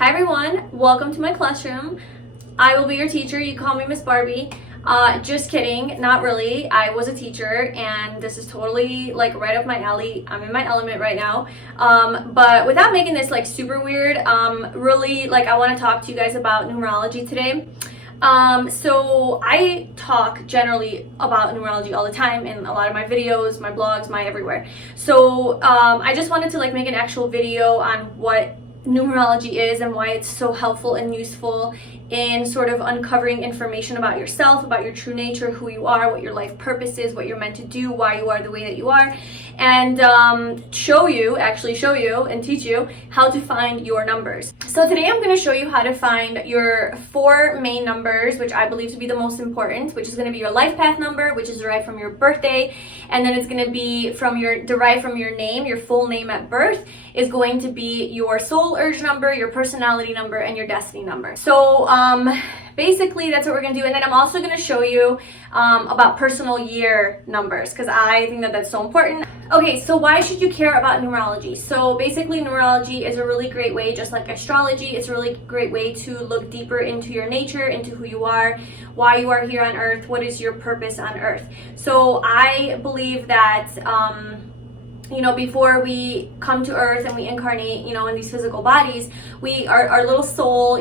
Hi everyone, welcome to my classroom. I will be your teacher. You call me Miss Barbie. Just kidding, not really. I was a teacher and this is totally like right up my alley. I'm in my element right now. But without making this like super weird, really like I want to talk to you guys about numerology today. So I talk generally about numerology all the time in a lot of my videos, my blogs, my everywhere. So I just wanted to like make an actual video on what numerology is and why it's so helpful and useful in sort of uncovering information about yourself, about your true nature, who you are, what your life purpose is, what you're meant to do, why you are the way that you are, and show you and teach you how to find your numbers. So today I'm going to show you how to find your 4 main numbers, which I believe to be the most important, which is going to be your life path number, which is derived from your birthday, and then it's going to be derived from your name, your full name at birth, is going to be your soul urge number, your personality number, and your destiny number. So basically that's what we're gonna do, and then I'm also gonna show you about personal year numbers because I think that that's so important. Okay, so why should you care about numerology? So basically numerology is a really great way, just like astrology, it's a really great way to look deeper into your nature, into who you are, why you are here on earth, what is your purpose on earth. So I believe that before we come to earth and we incarnate, in these physical bodies, our little soul,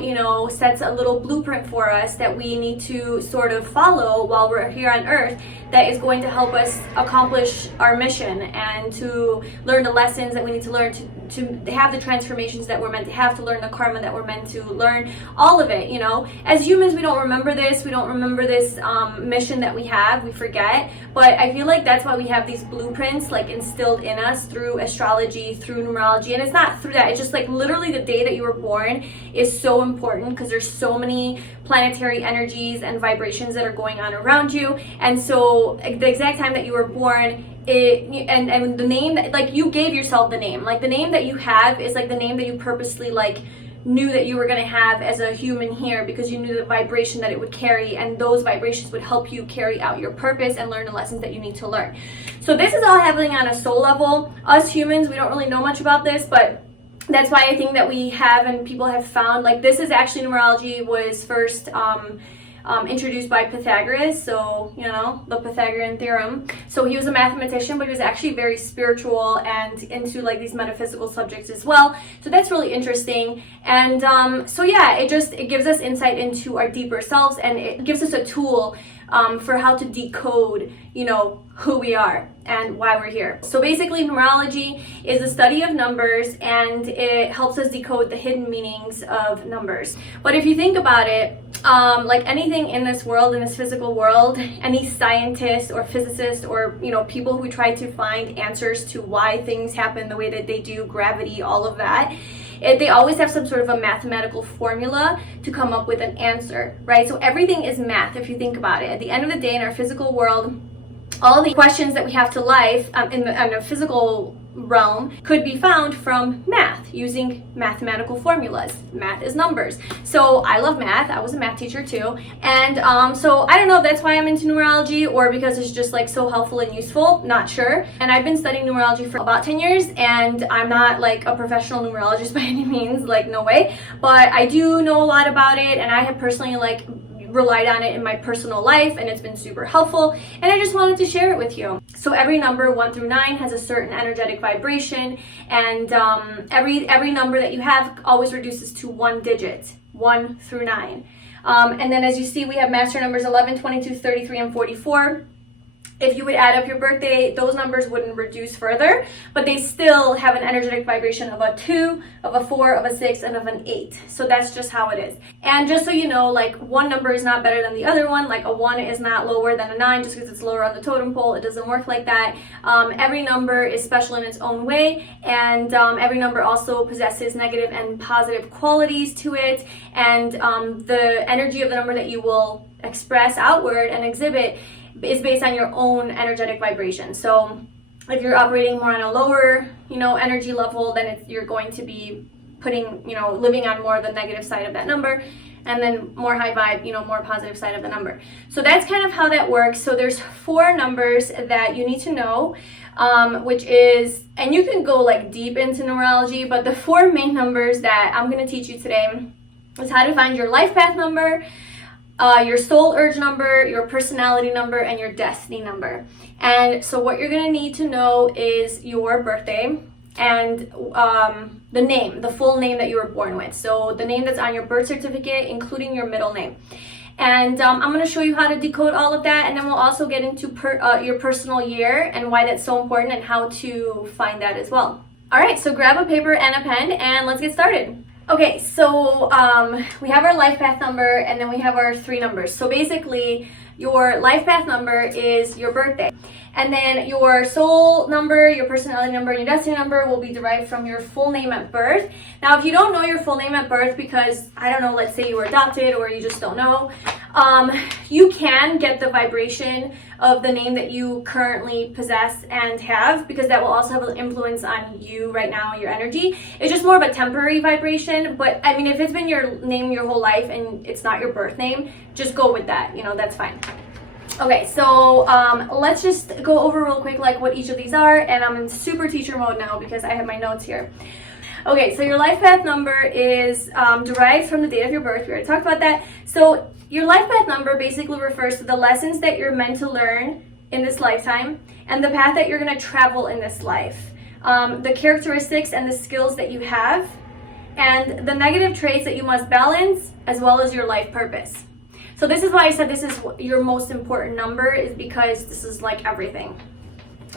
sets a little blueprint for us that we need to sort of follow while we're here on earth, that is going to help us accomplish our mission and to learn the lessons that we need to learn, to have the transformations that we're meant to have, to learn the karma that we're meant to learn, all of it. As humans, we don't remember this mission that we have, we forget, but I feel like that's why we have these blueprints like instilled in us through astrology, through numerology. And it's not through that, it's just like literally the day that you were born is so important because there's so many planetary energies and vibrations that are going on around you. And so the exact time that you were born, and the name, like you gave yourself the name, like the name that you have is like the name that you purposely like knew that you were going to have as a human here, because you knew the vibration that it would carry, and those vibrations would help you carry out your purpose and learn the lessons that you need to learn. So this is all happening on a soul level. Us humans, we don't really know much about this, but that's why I think that we have, and people have found, like this is actually, numerology was first introduced by Pythagoras, so the Pythagorean theorem. So he was a mathematician, but he was actually very spiritual and into like these metaphysical subjects as well. So that's really interesting. And so yeah, it gives us insight into our deeper selves, and it gives us a tool for how to decode, who we are and why we're here. So basically numerology is the study of numbers, and it helps us decode the hidden meanings of numbers. But if you think about it, like anything in this world, in this physical world, any scientist or physicist or people who try to find answers to why things happen the way that they do, gravity, all of that, they always have some sort of a mathematical formula to come up with an answer, right? So everything is math if you think about it. At the end of the day, in our physical world, all the questions that we have to life in the physical realm could be found from math, using mathematical formulas. Math is numbers. So I love math. I was a math teacher too. And so I don't know if that's why I'm into numerology or because it's just like so helpful and useful, not sure. And I've been studying numerology for about 10 years, and I'm not like a professional numerologist by any means, like no way, but I do know a lot about it, and I have personally like relied on it in my personal life, and it's been super helpful, and I just wanted to share it with you. So every number 1 through 9 has a certain energetic vibration, and every number that you have always reduces to 1 digit, 1 through 9. And then as you see, we have master numbers 11, 22, 33, and 44. If you would add up your birthday, those numbers wouldn't reduce further, but they still have an energetic vibration of a 2, of a 4, of a 6, and of an 8. So that's just how it is. And just so you know, like one number is not better than the other one. Like a 1 is not lower than a 9 just because it's lower on the totem pole. It doesn't work like that. Every number is special in its own way, and every number also possesses negative and positive qualities to it. And the energy of the number that you will express outward and exhibit is based on your own energetic vibration. So if you're operating more on a lower, energy level, then you're going to be putting, you know, living on more of the negative side of that number, and then more high vibe, you know, more positive side of the number. So that's kind of how that works. So there's 4 numbers that you need to know, which is, and you can go like deep into numerology, but the 4 main numbers that I'm going to teach you today is how to find your life path number, your soul urge number, your personality number, and your destiny number. And so what you're going to need to know is your birthday and the name, the full name that you were born with. So the name that's on your birth certificate, including your middle name. And I'm going to show you how to decode all of that, and then we'll also get into your personal year and why that's so important and how to find that as well. All right, so grab a paper and a pen and let's get started. Okay, so we have our life path number, and then we have our 3 numbers. So basically, your life path number is your birthday. And then your soul number, your personality number, and your destiny number will be derived from your full name at birth. Now, if you don't know your full name at birth because, I don't know, let's say you were adopted or you just don't know, you can get the vibration of the name that you currently possess and have, because that will also have an influence on you right now, your energy. It's just more of a temporary vibration, but I mean, if it's been your name your whole life and it's not your birth name, just go with that, you know, that's fine. Okay, so let's just go over real quick like what each of these are, and I'm in super teacher mode now because I have my notes here. Okay, so your life path number is derived from the date of your birth. We already talked about that. So your life path number basically refers to the lessons that you're meant to learn in this lifetime and the path that you're going to travel in this life. The characteristics and the skills that you have, and the negative traits that you must balance, as well as your life purpose. So this is why I said this is your most important number, is because this is like everything.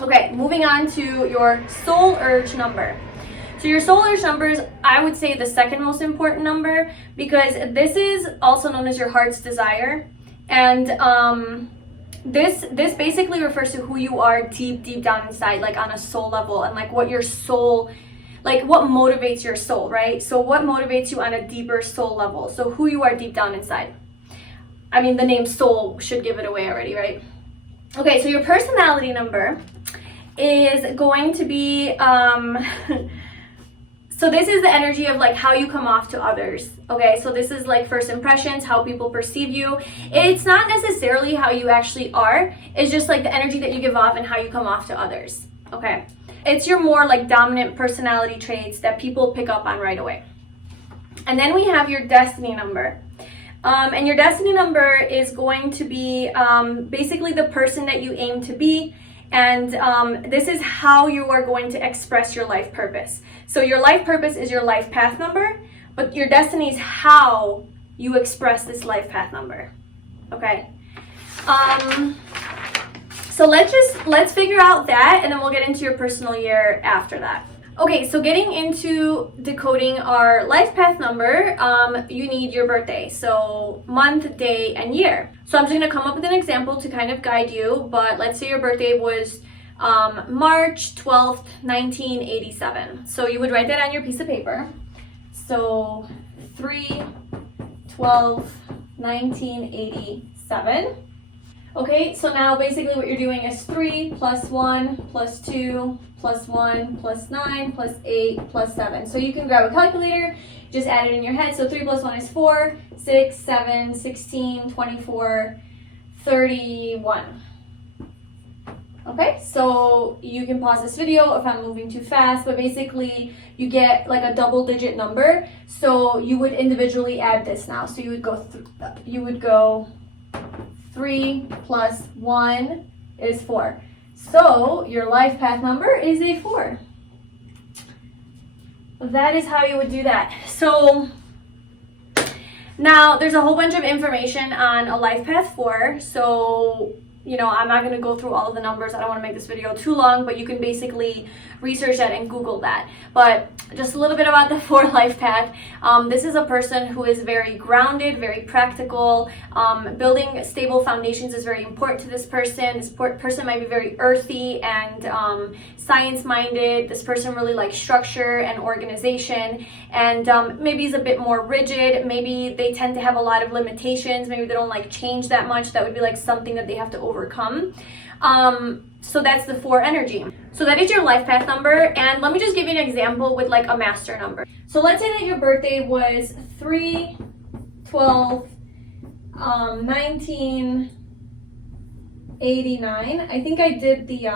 Okay, moving on to your soul urge number. So your soul urge number is, I would say, the second most important number, because this is also known as your heart's desire. And this basically refers to who you are deep down inside, like on a soul level, and like what your soul, like what motivates your soul, right? So what motivates you on a deeper soul level? So who you are deep down inside. I mean, the name soul should give it away already, right? Okay, so your personality number is going to be, so this is the energy of like how you come off to others. Okay, so this is like first impressions, how people perceive you. It's not necessarily how you actually are. It's just like the energy that you give off and how you come off to others. Okay, it's your more like dominant personality traits that people pick up on right away. And then we have your destiny number. And your destiny number is going to be basically the person that you aim to be, and this is how you are going to express your life purpose. So your life purpose is your life path number, but your destiny is how you express this life path number. Okay. So let's figure out that, and then we'll get into your personal year after that. Okay, so getting into decoding our life path number, you need your birthday. So month, day, and year. So I'm just going to come up with an example to kind of guide you, but let's say your birthday was March 12th, 1987. So you would write that on your piece of paper. So 3/12/1987. Okay, so now basically what you're doing is 3 plus 1 plus 2 plus 1 plus 9 plus 8 plus 7. So you can grab a calculator, just add it in your head. So 3 plus 1 is 4, 6, 7, 16, 24, 31. Okay, so you can pause this video if I'm moving too fast, but basically you get like a double digit number. So you would individually add this now. So you would go 3 plus 1 is 4. So your life path number is a 4. That is how you would do that. So now there's a whole bunch of information on a life path 4. So, you know, I'm not going to go through all of the numbers. I don't want to make this video too long, but you can basically research that and Google that. But just a little bit about the 4 life path. This is a person who is very grounded, very practical. Building stable foundations is very important to this person. This person might be very earthy and science-minded. This person really likes structure and organization, and maybe is a bit more rigid. Maybe they tend to have a lot of limitations. Maybe they don't like change that much. That would be like something that they have to overcome. So that's the 4 energy. So that is your life path number. And let me just give you an example with like a master number. So let's say that your birthday was 3/12/1989. I think I did the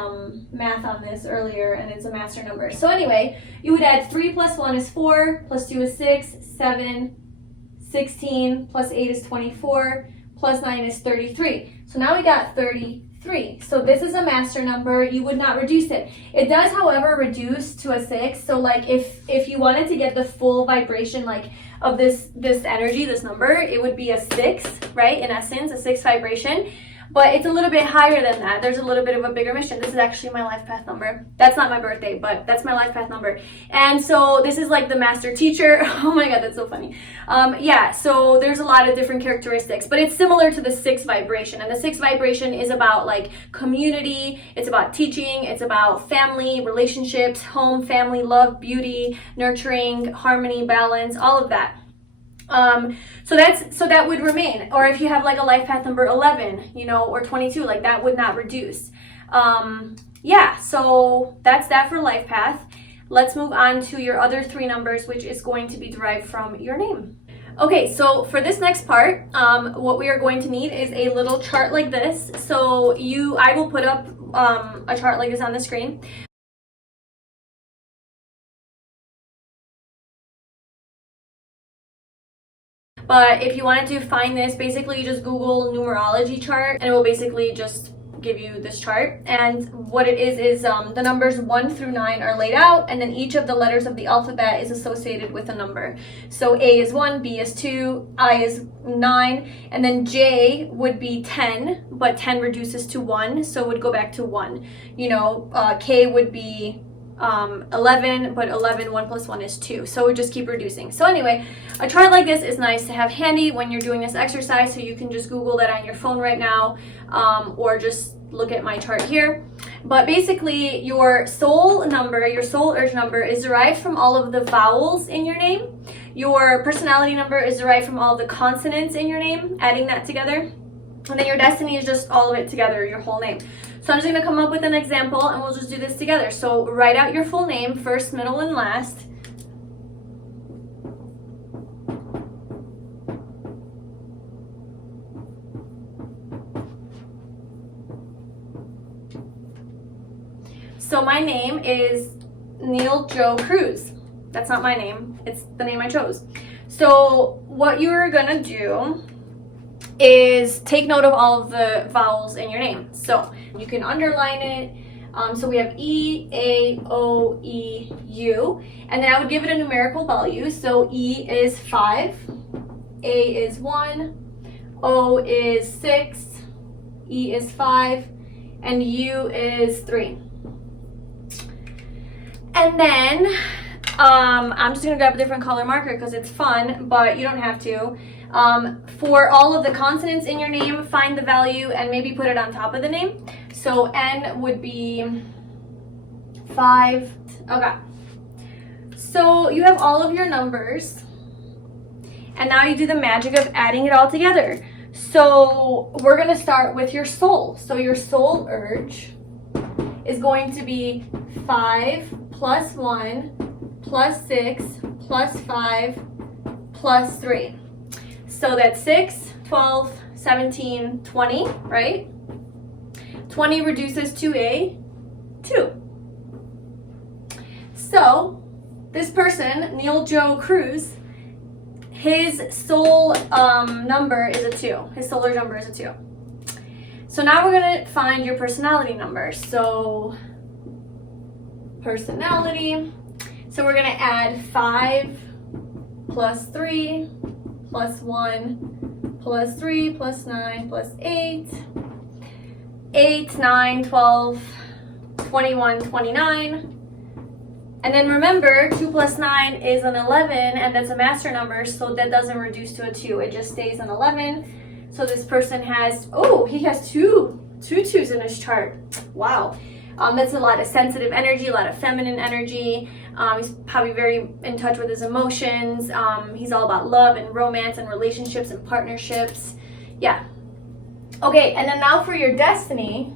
math on this earlier, and it's a master number. So anyway, you would add 3 plus 1 is 4, plus 2 is 6, 7, 16, plus 8 is 24, plus 9 is 33. So now we got 33. So this is a master number. You would not reduce it. It does, however, reduce to a 6. So like if you wanted to get the full vibration like of this energy, this number, it would be a 6, right? In essence, a 6 vibration. But it's a little bit higher than that. There's a little bit of a bigger mission. This is actually my life path number. That's not my birthday, but that's my life path number. And so this is like the master teacher. Oh my God, that's so funny. Yeah, so there's a lot of different characteristics, but it's similar to the 6 vibration. And the 6 vibration is about like community. It's about teaching. It's about family, relationships, home, family, love, beauty, nurturing, harmony, balance, all of that. So that would remain. Or if you have like a life path number 11, you know, or 22, like that would not reduce. Yeah, so that's that for life path. Let's move on to your other 3 numbers, which is going to be derived from your name. Okay, so for this next part, what we are going to need is a little chart like this. So I will put up a chart like this on the screen. But if you wanted to find this, basically you just Google numerology chart, and it will basically just give you this chart. And what it is the numbers 1 through 9 are laid out, and then each of the letters of the alphabet is associated with a number. So A is 1, B is 2, I is 9, and then J would be 10, but 10 reduces to 1, so it would go back to 1. You know, K would be 11, but 11, 1 plus 1 is 2. So we just keep reducing. So anyway, a chart like this is nice to have handy when you're doing this exercise, so you can just Google that on your phone right now, or just look at my chart here. But basically, your soul number, your soul urge number is derived from all of the vowels in your name. Your personality number is derived from all of the consonants in your name, adding that together. And then your destiny is just all of it together, your whole name. So I'm just going to come up with an example, and we'll just do this together. So write out your full name, first, middle, and last. So my name is 𝗪𝗪𝗧𝗛. That's not my name. It's the name I chose. So what you're going to do is take note of all of the vowels in your name. So you can underline it. So we have E, A, O, E, U. And then I would give it a numerical value. So E is 5, A is 1, O is 6, E is 5, and U is 3. And then I'm just going to grab a different color marker because it's fun, but you don't have to. For all of the consonants in your name, find the value and maybe put it on top of the name. So N would be 5. Okay. So you have all of your numbers. And now you do the magic of adding it all together. So we're going to start with your soul. So your soul urge is going to be 5 plus 1 plus 6 plus 5 plus 3. So that's 6, 12, 17, 20, right? 20 reduces to a 2. So this person, 𝗪𝗪𝗧𝗛, his soul number is a 2. His solar number is a 2. So now we're going to find your personality number. So personality. So we're going to add 5 plus 3 plus 1 plus 3 plus 9 plus 8. 8, 9, 12, 21, 29. And then remember, 2 plus 9 is an 11, and that's a master number, so that doesn't reduce to a 2. It just stays an 11. So this person has, he has two 2s in his chart. Wow. That's a lot of sensitive energy, a lot of feminine energy. He's probably very in touch with his emotions. He's all about love and romance and relationships and partnerships. Yeah. Okay, and then now for your destiny.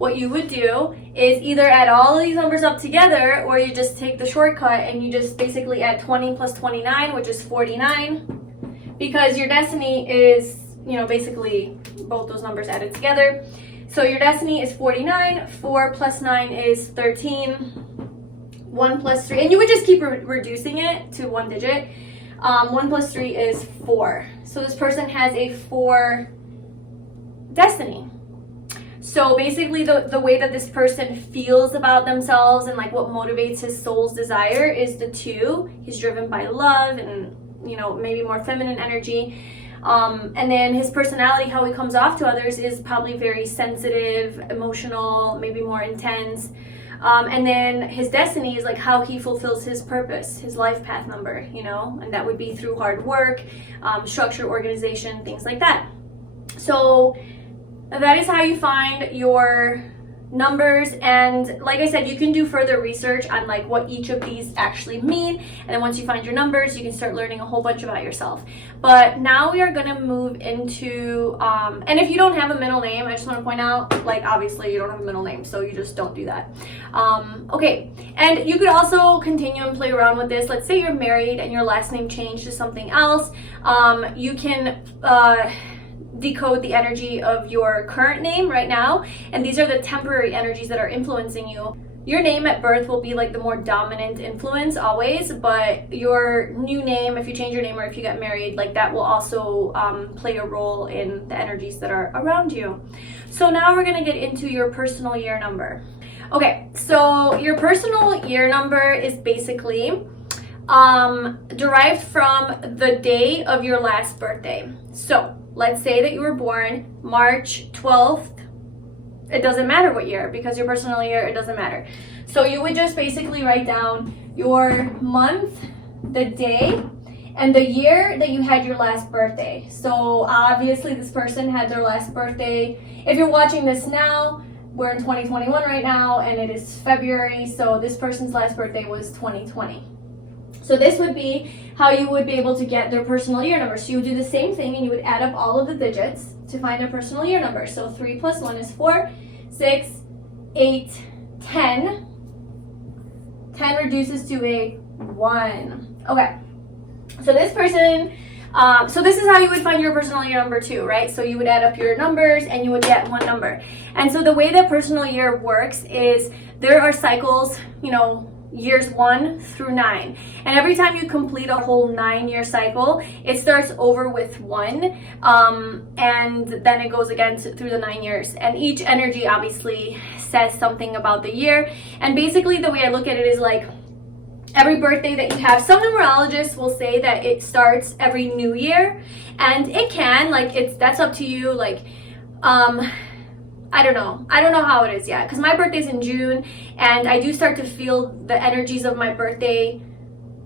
what you would do is either add all of these numbers up together, or you just take the shortcut and you just basically add 20 plus 29, which is 49, because your destiny is, you know, basically both those numbers added together. So your destiny is 49, 4 plus 9 is 13, 1 plus 3, and you would just keep reducing it to one digit. 1 plus 3 is 4. So this person has a 4 destiny. So basically the way that this person feels about themselves and like what motivates his soul's desire is the 2. He's driven by love and, you know, maybe more feminine energy. And then his personality, how he comes off to others, is probably very sensitive, emotional, maybe more intense. And then his destiny is like how he fulfills his purpose, his life path number, you know, and that would be through hard work, structure, organization, things like that. So that is how you find your numbers. And like I said, you can do further research on like what each of these actually mean, and then once you find your numbers, you can start learning a whole bunch about yourself. But now we are going to move into and if you don't have a middle name, I just want to point out, like, obviously you don't have a middle name, so you just don't do that. Okay, and you could also continue and play around with this. Let's say you're married and your last name changed to something else. You can decode the energy of your current name right now, and these are the temporary energies that are influencing you. Your name at birth will be like the more dominant influence always, but your new name, if you change your name or if you get married, like that will also play a role in the energies that are around you. So now we're going to get into your personal year number. Okay, so your personal year number is basically derived from the day of your last birthday. So let's say that you were born March 12th. It doesn't matter what year, because your personal year, it doesn't matter. So you would just basically write down your month, the day, and the year that you had your last birthday. So obviously this person had their last birthday. If you're watching this now, we're in 2021 right now, and it is February. So this person's last birthday was 2020. So this would be how you would be able to get their personal year number. So you would do the same thing, and you would add up all of the digits to find their personal year number. So 3 plus 1 is 4, 6, 8, 10. 10 reduces to a 1. Okay. So this person, so this is how you would find your personal year number too, right? So you would add up your numbers and you would get one number. And so the way that personal year works is there are cycles, you know, years 1 through 9, and every time you complete a whole 9-year cycle, it starts over with 1, and then it goes again through the 9 years, and each energy obviously says something about the year. And basically the way I look at it is like every birthday that you have, some numerologists will say that it starts every new year, and it can, like, that's up to you. Like I don't know how it is yet, because my birthday's in June, and I do start to feel the energies of my birthday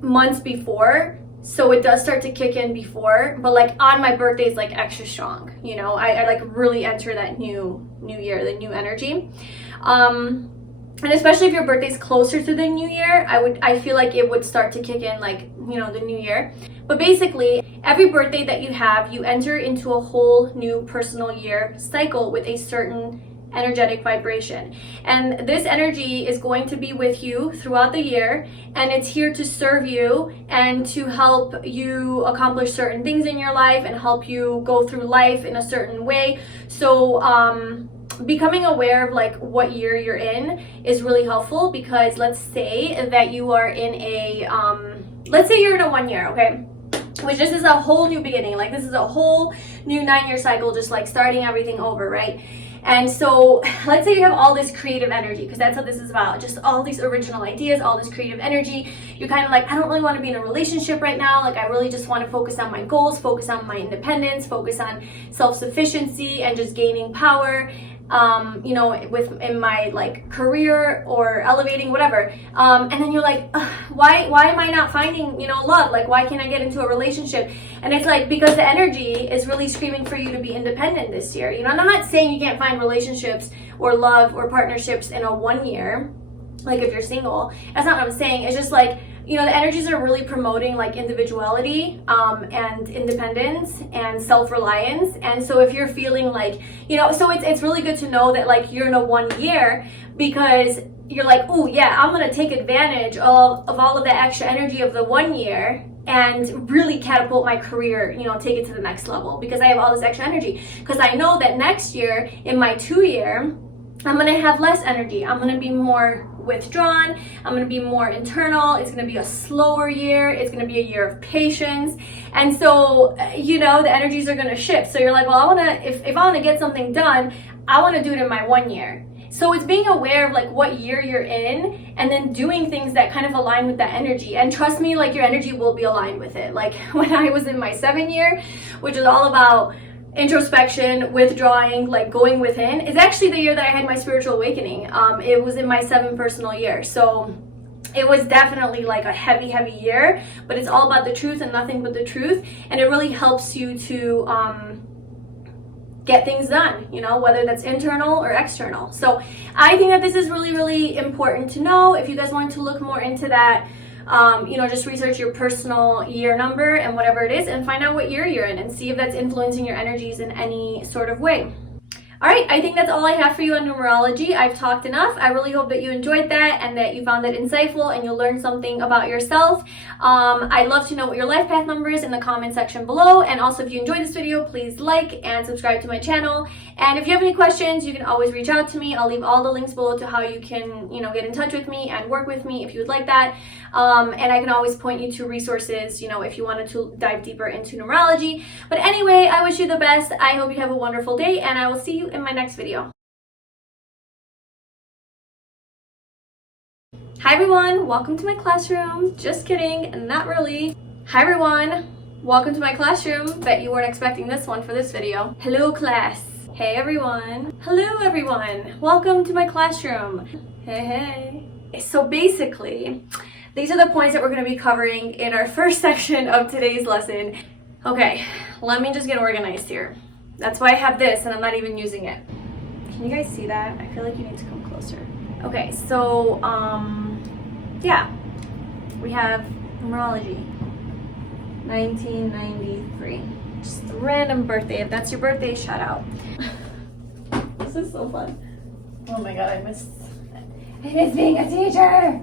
months before, so it does start to kick in before, but like on my birthday is like extra strong, you know. I like really enter that new year, the new energy. And especially if your birthday's closer to the new year, I feel like it would start to kick in, like, you know, the new year. But basically, every birthday that you have, you enter into a whole new personal year cycle with a certain energetic vibration. And this energy is going to be with you throughout the year, and it's here to serve you and to help you accomplish certain things in your life and help you go through life in a certain way. So becoming aware of like what year you're in is really helpful, because let's say that you are in a let's say you're in a 1 year, okay, which this is a whole new beginning. Like, this is a whole new 9-year cycle, just like starting everything over, right? And so let's say you have all this creative energy, because that's what this is about, just all these original ideas, all this creative energy. You're kind of like, I don't really want to be in a relationship right now. Like, I really just want to focus on my goals, focus on my independence, focus on self-sufficiency and just gaining power, you know, in my like career or elevating, whatever. And then you're like, why am I not finding, you know, love? Like, why can't I get into a relationship? And it's like, because the energy is really screaming for you to be independent this year, you know. And I'm not saying you can't find relationships or love or partnerships in a 1 year, like if you're single. That's not what I'm saying. It's just like you know, the energies are really promoting like individuality and independence and self-reliance. And so if you're feeling like, you know, so it's really good to know that like you're in a 1 year, because you're like, oh yeah, I'm gonna take advantage of all of the extra energy of the 1 year and really catapult my career, you know, take it to the next level, because I have all this extra energy. Because I know that next year, in my 2 year, I'm gonna have less energy. I'm gonna be more withdrawn. I'm gonna be more internal. It's gonna be a slower year. It's gonna be a year of patience. And so, you know, the energies are gonna shift. So you're like, well, I wanna, if I wanna get something done, I wanna do it in my 1 year. So it's being aware of like what year you're in, and then doing things that kind of align with that energy. And trust me, like your energy will be aligned with it. Like when I was in my 7 year, which is all about introspection, withdrawing, like going within, is actually the year that I had my spiritual awakening. It was in my 7th personal year. So it was definitely like a heavy year, but it's all about the truth and nothing but the truth. And it really helps you to get things done, you know, whether that's internal or external. So I think that this is really important to know. If you guys want to look more into that, you know, just research your personal year number and whatever it is, and find out what year you're in and see if that's influencing your energies in any sort of way. All right, I think that's all I have for you on numerology. I've talked enough. I really hope that you enjoyed that and that you found that insightful and you'll learn something about yourself. I'd love to know what your life path number is in the comment section below. And also, if you enjoyed this video, please like and subscribe to my channel. And if you have any questions, you can always reach out to me. I'll leave all the links below to how you can, you know, get in touch with me and work with me if you would like that. And I can always point you to resources, you know, if you wanted to dive deeper into numerology. But anyway, I wish you the best. I hope you have a wonderful day, and I will see you in my next video. Hi everyone, welcome to my classroom. Just kidding, not really. Hi everyone, welcome to my classroom. Bet you weren't expecting this one for this video. Hello class. Hey everyone. Hello everyone, welcome to my classroom. Hey. So basically, these are the points that we're going to be covering in our first section of today's lesson. Okay, let me just get organized here. That's why I have this and I'm not even using it. Can you guys see that? I feel like you need to come closer. Okay, so, yeah. We have numerology. 1993. Just a random birthday. If that's your birthday, shout out. This is so fun. Oh my god, I miss being a teacher.